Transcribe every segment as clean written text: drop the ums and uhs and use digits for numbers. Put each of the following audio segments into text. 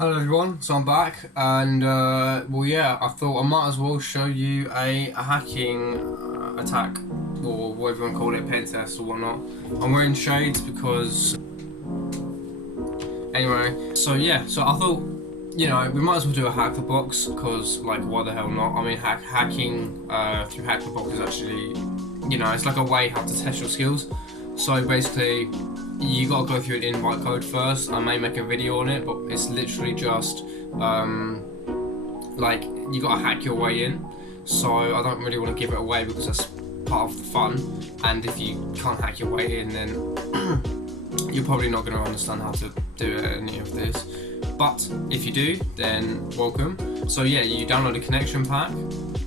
Hello everyone, so I'm back, and well yeah, I thought I might as well show you a hacking attack, or whatever you want to call it, pen test or whatnot. I'm wearing shades because, anyway, so yeah, so I thought, you know, we might as well do a hack the box, because like, why the hell not? I mean, hacking through hack the box is actually, you know, it's like a way how to test your skills. So basically, you gotta go through an invite code first. I may make a video on it, but it's literally just like, you gotta hack your way in. So I don't really want to give it away because that's part of the fun. And if you can't hack your way in, then you're probably not going to understand how to do any of this. But if you do, then welcome. So yeah, you download a connection pack,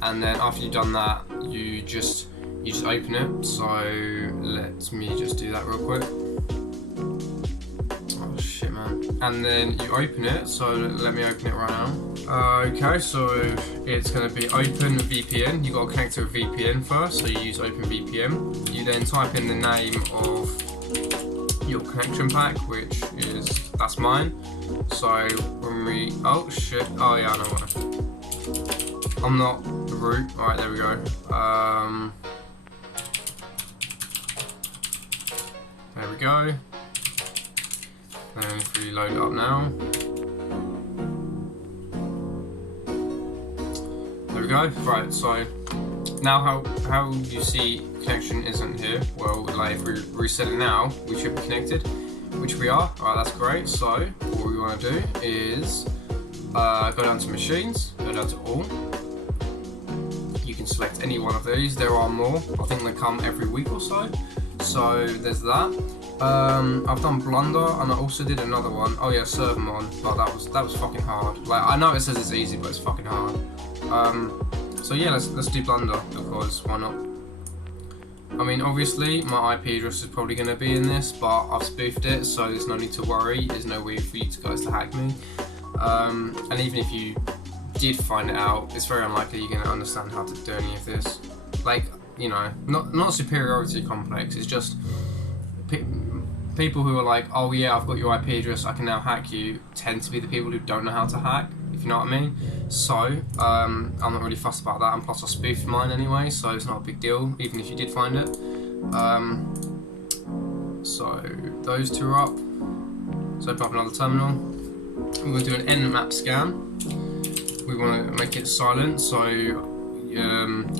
and then after you've done that, you just open it. So let me just do that real quick. Oh shit, man. And then you open it, so let me open it right now. Okay, so it's going to be open VPN. You got to connect to a VPN first, so you use open VPN. You then type in the name of your connection pack, which is, that's mine. So when we, oh shit, oh yeah, I know what. I'm not root. Alright, there we go. There we go. And if we load it up now. There we go. Right, so now how you see connection isn't here. Well, like if we reset it now, we should be connected, which we are. Alright, that's great. So what we want to do is go down to machines, go down to all. You can select any one of these. There are more. I think they come every week or so. So there's that. I've done Blunder, and I also did another one. Oh yeah, Servamon. But that was fucking hard. Like, I know it says it's easy, but it's fucking hard. So yeah, let's do Blunder, because why not? I mean, obviously my IP address is probably going to be in this, but I've spoofed it, so there's no need to worry. There's no way for you guys to hack me. And even if you did find it out, it's very unlikely you're going to understand how to do any of this. Like, you know, not superiority complex. It's just people who are like, oh yeah, I've got your IP address, I can now hack you, tend to be the people who don't know how to hack, if you know what I mean. So I'm not really fussed about that, and plus I spoofed mine anyway, so it's not a big deal, even if you did find it. So those two are up. So open up another terminal. We're going to do an nmap scan. We want to make it silent, so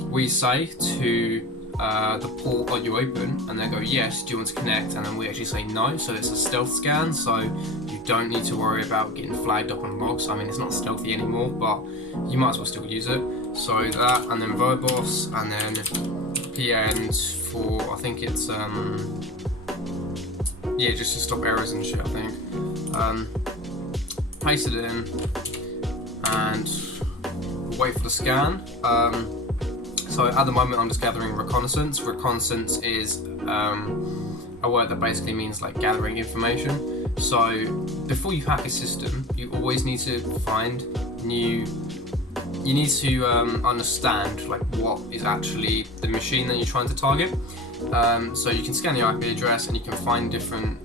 we say to the port that you open, and they go, yes, do you want to connect? And then we actually say no, so it's a stealth scan, so you don't need to worry about getting flagged up on logs. I mean, it's not stealthy anymore, but you might as well still use it. So that, and then verbos, and then pns for, I think it's yeah, just to stop errors and shit, I think. Paste it in, and wait for the scan. So at the moment I'm just gathering reconnaissance. Reconnaissance is a word that basically means like gathering information. So before you hack a system, you always need to find new, you need to understand like what is actually the machine that you're trying to target. So you can scan the IP address and you can find different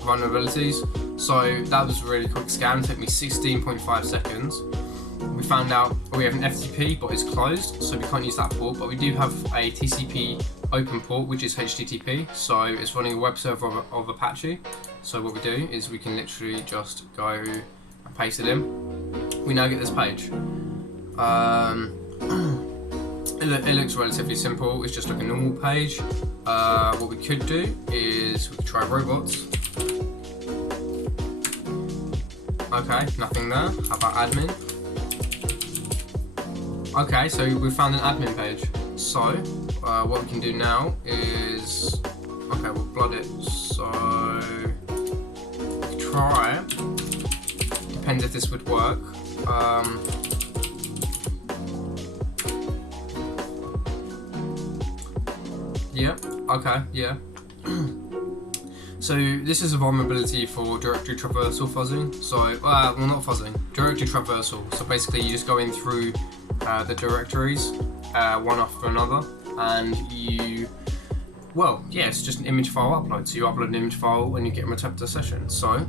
vulnerabilities. So that was a really quick scan, it took me 16.5 seconds. We found out we have an FTP, but it's closed, so we can't use that port, but we do have a TCP open port, which is HTTP, so it's running a web server of Apache. So what we do is we can literally just go and paste it in. We now get this page. It looks relatively simple, it's just like a normal page. What we could do is we could try robots. Okay, nothing there. How about admin? Okay, so we found an admin page. So what we can do now is, okay, we'll bludit. So try, depends if this would work. Yeah. Okay. Yeah. So this is a vulnerability for directory traversal fuzzing. So well, not fuzzing, directory traversal. So basically, you just go in through the directories one after another, and you, well, yeah, it's just an image file upload. So you upload an image file and you get them returned to the session. So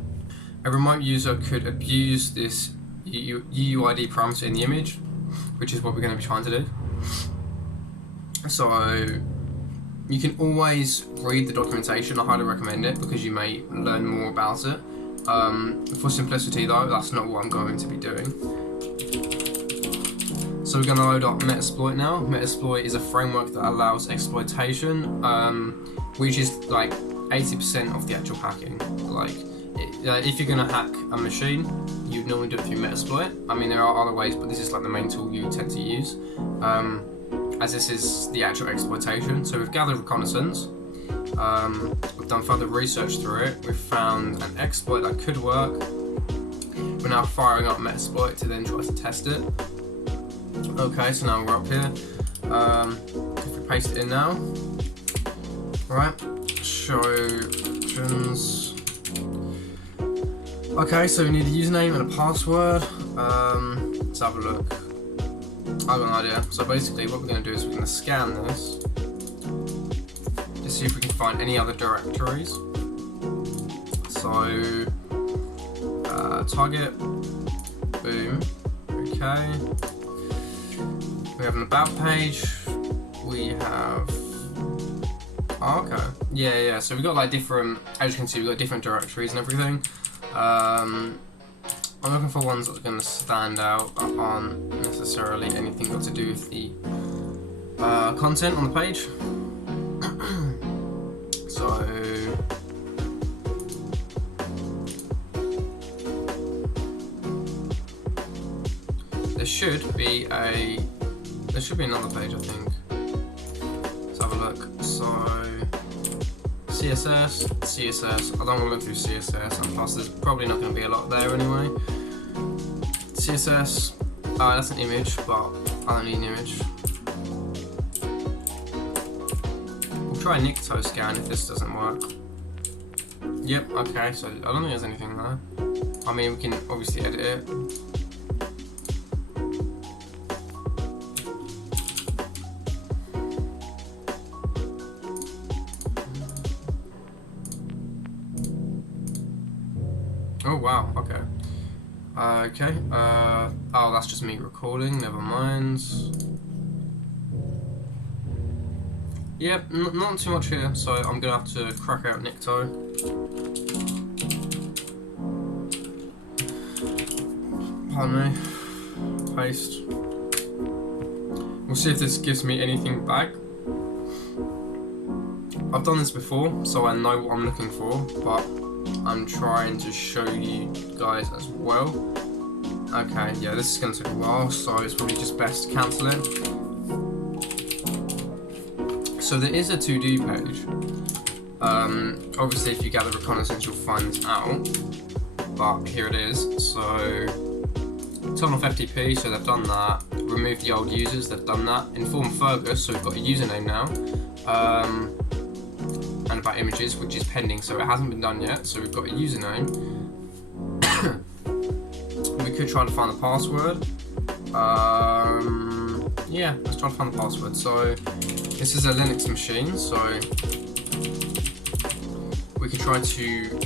A remote user could abuse this UUID parameter in the image, which is what we're going to be trying to do. So you can always read the documentation. I highly recommend it because you may learn more about it. For simplicity though, that's not what I'm going to be doing. So we're going to load up Metasploit now. Metasploit is a framework that allows exploitation, which is like 80% of the actual hacking. Like, if you're going to hack a machine, you'd normally do it through Metasploit. I mean, there are other ways, but this is like the main tool you tend to use, as this is the actual exploitation. So we've gathered reconnaissance, we've done further research through it, we've found an exploit that could work. We're now firing up Metasploit to then try to test it. Okay, so now we're up here. If we paste it in now, right, show options. Okay, so we need a username and a password. Let's have a look. I've got an idea. So basically what we're going to do is we're going to scan this to see if we can find any other directories. So target, boom, okay. We have an about page, we have, oh, okay, yeah, so we've got like different, as you can see, we've got different directories and everything. I'm looking for ones that are going to stand out that aren't necessarily anything got to do with the content on the page. So there should be another page, I think. Let's have a look. So CSS. I don't want to look through CSS, and plus there's probably not going to be a lot there anyway. CSS, that's an image, but I don't need an image. We'll try Nicto scan if this doesn't work. Yep, okay, so I don't think there's anything there. I mean, we can obviously edit it. Oh wow, okay. Oh, that's just me recording, never mind. Yep, not too much here, so I'm gonna have to crack out Nicto. Pardon me. Paste. We'll see if this gives me anything back. I've done this before, so I know what I'm looking for, but I'm trying to show you guys as well. Okay, yeah, this is going to take a while, so it's probably just best to cancel it. So there is a to-do page. Obviously, if you gather reconnaissance, you'll find this out. But here it is. So turn off FTP, so they've done that. Remove the old users, they've done that. Inform Fergus, so we've got a username now. And about images, which is pending, so it hasn't been done yet. So we've got a username. We could try to find the password. Yeah, let's try to find the password. So this is a Linux machine, so we could try to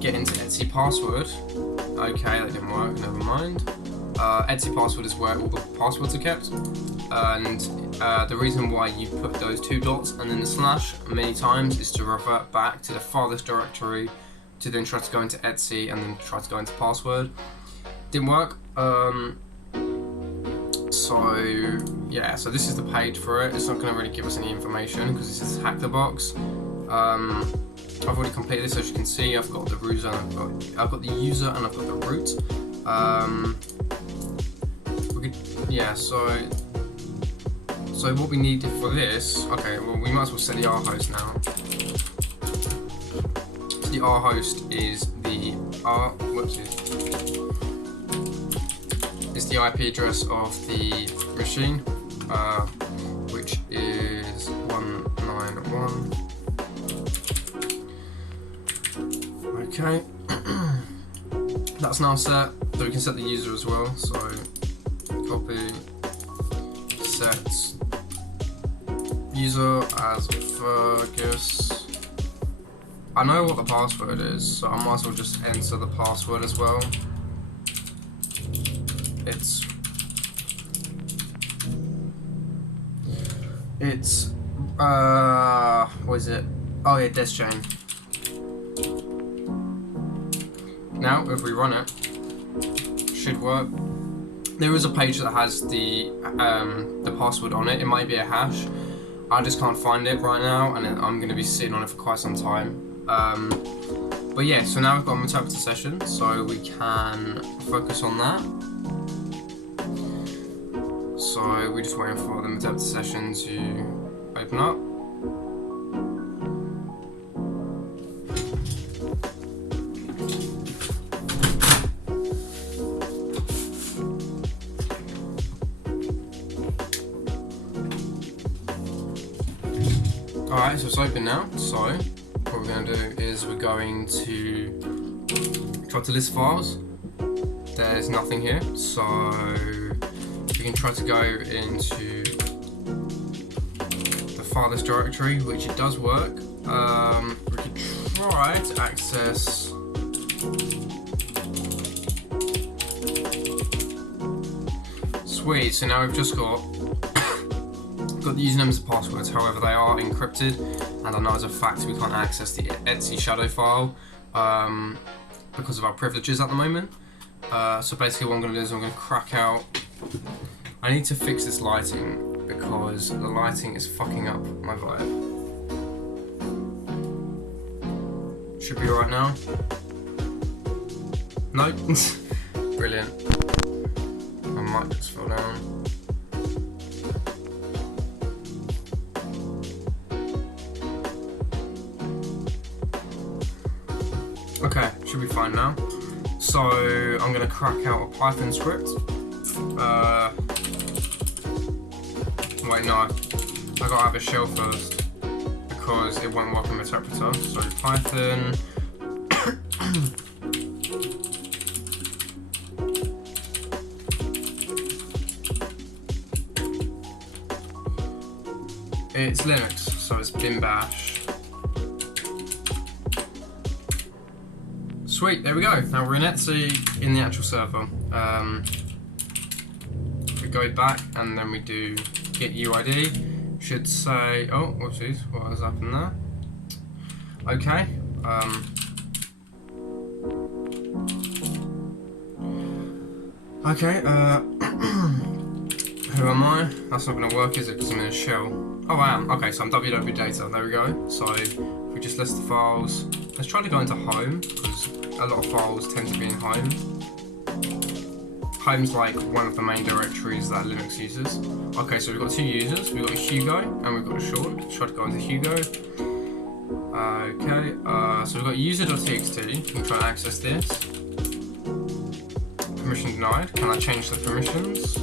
get into Etsy password. Okay, that didn't work, never mind. Etsy password is where all the passwords are kept, and the reason why you put those 2 dots and then the slash many times is to revert back to the farthest directory to then try to go into Etsy and then try to go into password. Didn't work. So yeah, so this is the page for it. It's not going to really give us any information because this is hack the box. I've already completed this, as you can see. I've got the user, I've got the user, and I've got the root. Yeah, so what we need for this, okay, well we might as well set the R host now. So the R host is the is the IP address of the machine, which is 191. Okay, that's now set. So we can set the user as well. So copy, set user as Fergus. I know what the password is, so I might as well just enter the password as well. It's what is it? Oh yeah, desk chain. Now, if we run it, should work. There is a page that has the password on it. It might be a hash. I just can't find it right now, and I'm going to be sitting on it for quite some time. But yeah, so now we've got an interpreter session, so we can focus on that. So we're just waiting for the interpreter session to open up. Alright, so it's open now. So what we're going to do is we're going to try to list files. There's nothing here, so we can try to go into the file list directory, which it does work. We could try to access sweet, so now we've just got the usernames and passwords, however they are encrypted, and I know as a fact we can't access the Etsy shadow file because of our privileges at the moment. So basically what I'm going to do is I'm going to crack out. I need to fix this lighting because the lighting is fucking up my vibe. Should be alright now. No? Brilliant. My mic just fell down. Okay, should be fine now. So I'm going to crack out a Python script. Wait, no, I gotta have a shell first because it won't work on the interpreter. So Python. It's Linux, so it's bin bash. Sweet, there we go. Now we're in Etsy in the actual server. We go back and then we do git UID. Should say, oh, whoopsies, what has happened there? Okay. Okay, who am I? That's not going to work, is it? Because I'm in a shell. Oh, I am. Okay, so I'm www data. There we go. So if we just list the files, let's try to go into home because a lot of files tend to be in home. Home's like one of the main directories that Linux uses. Okay, so we've got two users. We've got Hugo and we've got Sean. Let's try to go into Hugo. Okay, so we've got user.txt. We can try and access this. Permission denied. Can I change the permissions?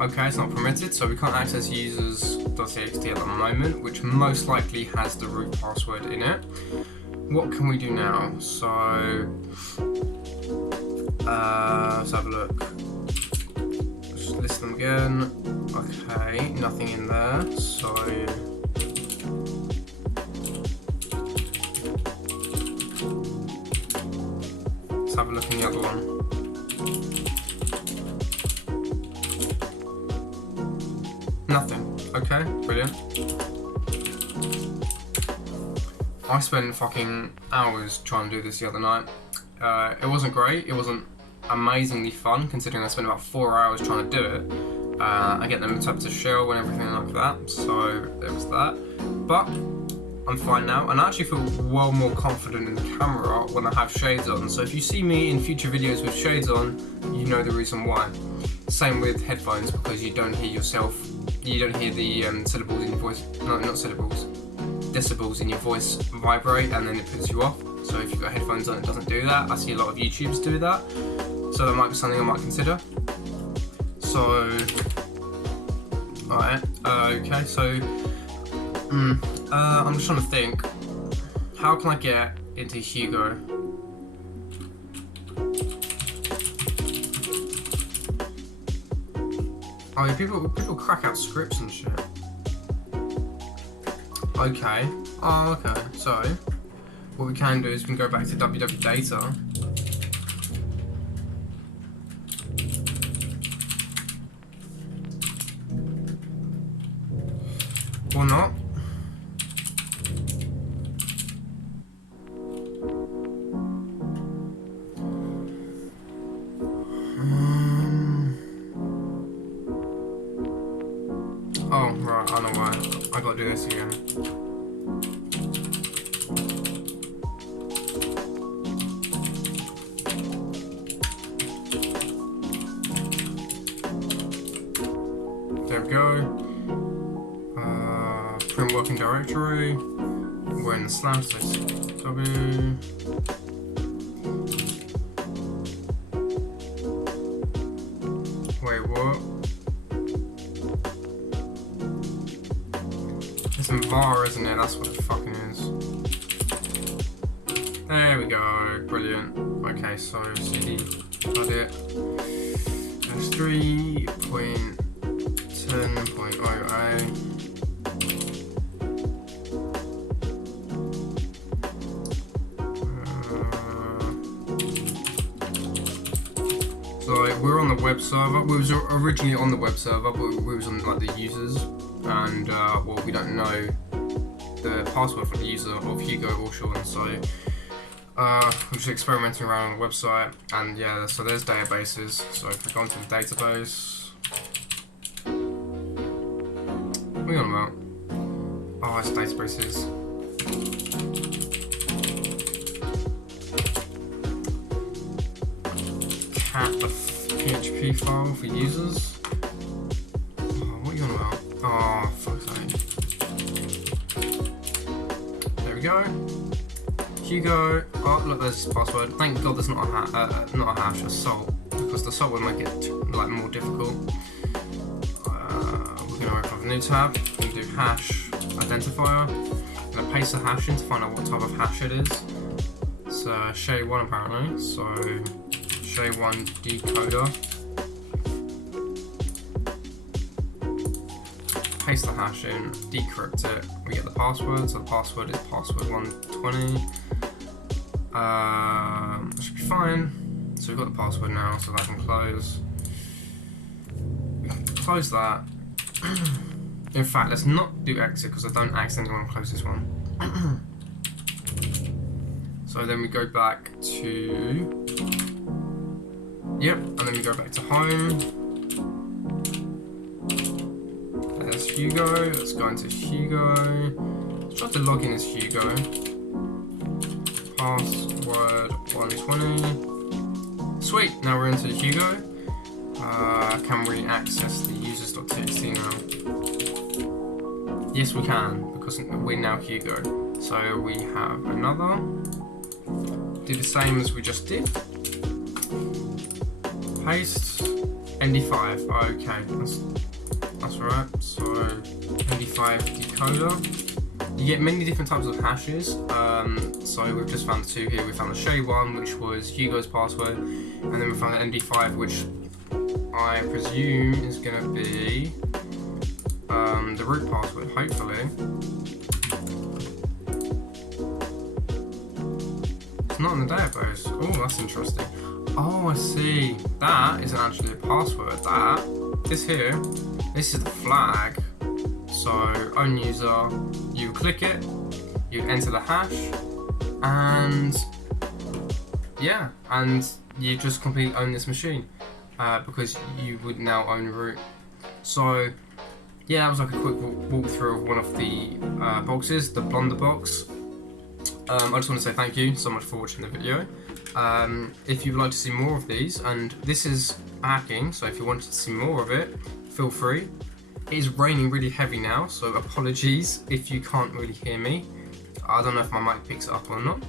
Okay, it's not permitted, so we can't access users.txt at the moment, which most likely has the root password in it. What can we do now? So, let's have a look. Just list them again. Okay, nothing in there, so let's have a look in the other one. Nothing. Okay, brilliant. I spent fucking hours trying to do this the other night. It wasn't great. It wasn't amazingly fun considering I spent about 4 hours trying to do it. I get them up to shell and everything like that. So there was that. But I'm fine now, and I actually feel well more confident in the camera when I have shades on. So if you see me in future videos with shades on, you know the reason why. Same with headphones, because you don't hear yourself. You don't hear the syllables in your voice. No, not syllables. Decibels in your voice vibrate, and then it puts you off. So if you've got headphones on, it doesn't do that. I see a lot of YouTubers do that. So that might be something I might consider. So, alright. Okay. So, I'm just trying to think. How can I get into Hugo? Oh yeah, people crack out scripts and shit. Okay. Oh, okay. So, what we can do is we can go back to www.data. Or not. Oh, right, I know why. I gotta do this again. There we go. Print working directory. We're in the slash, so W. Wait, what? It's in var, isn't it? That's what it fucking is. There we go. Brilliant. Okay, so cd bludit -3.10.0a. So we're on the web server. We was originally on the web server, but we was on like the users, and well, we don't know the password for the user of Hugo or Sean, so we're just experimenting around on the website, and yeah, so there's databases. So if we go into the database, what are we on about? Oh, it's databases. Cat the PHP file for users. Oh, what are you on about? Oh, fuck's sake. There we go. Hugo. Oh, look, there's his password. Thank God there's not a hash, a salt, because the salt would make it like more difficult. We're gonna open up a new tab. We can do hash identifier. I'm gonna paste the hash in to find out what type of hash it is. It's SHA-1 apparently. So SHA-1 decoder. Paste the hash in, decrypt it, we get the password, so the password is password120. That should be fine. So we've got the password now, so that can close. We can close that. In fact, let's not do exit because I don't accidentally want to close this one. So then we go back to... Yep, and then we go back to home. There's Hugo, let's go into Hugo. Let's try to log in as Hugo. Password 120. Sweet, now we're into Hugo. Can we access the users.txt now? Yes, we can, because we're now Hugo. So we have another. Do the same as we just did. Paste MD5. Okay, that's right. So MD5 decoder. You get many different types of hashes. So we've just found two here. We found the SHA-1, which was Hugo's password, and then we found the MD5, which I presume is going to be the root password, hopefully. It's not in the database. Oh, that's interesting. Oh, I see. That isn't actually a password. This is the flag. So, own user, you click it, you enter the hash, and yeah, and you just completely own this machine because you would now own root. So, yeah, that was like a quick walkthrough of one of the boxes, the Blunder box. I just want to say thank you so much for watching the video. If you would like to see more of these, and this is hacking, so if you wanted to see more of it, feel free. It is raining really heavy now, so apologies if you can't really hear me. I don't know if my mic picks it up or not.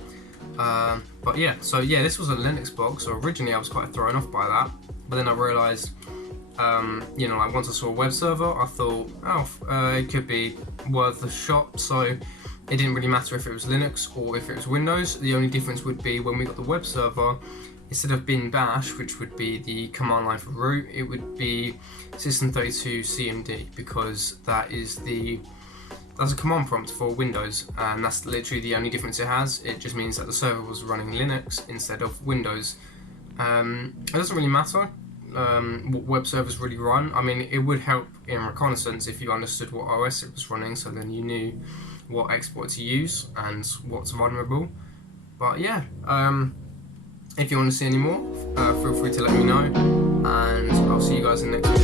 But yeah, so yeah, this was a Linux box, so originally I was quite thrown off by that, but then I realised, you know, like once I saw a web server, I thought, oh, it could be worth a shot, so it didn't really matter if it was Linux or if it was Windows. The only difference would be when we got the web server, instead of bin bash, which would be the command line for root, it would be system32 cmd, because that's that's a command prompt for Windows, and that's literally the only difference it has. It just means that the server was running Linux instead of Windows. It doesn't really matter what web servers really run. I mean, it would help in reconnaissance if you understood what OS it was running, so then you knew what exploit to use and what's vulnerable. But yeah, if you want to see any more, feel free to let me know, and I'll see you guys in the next video.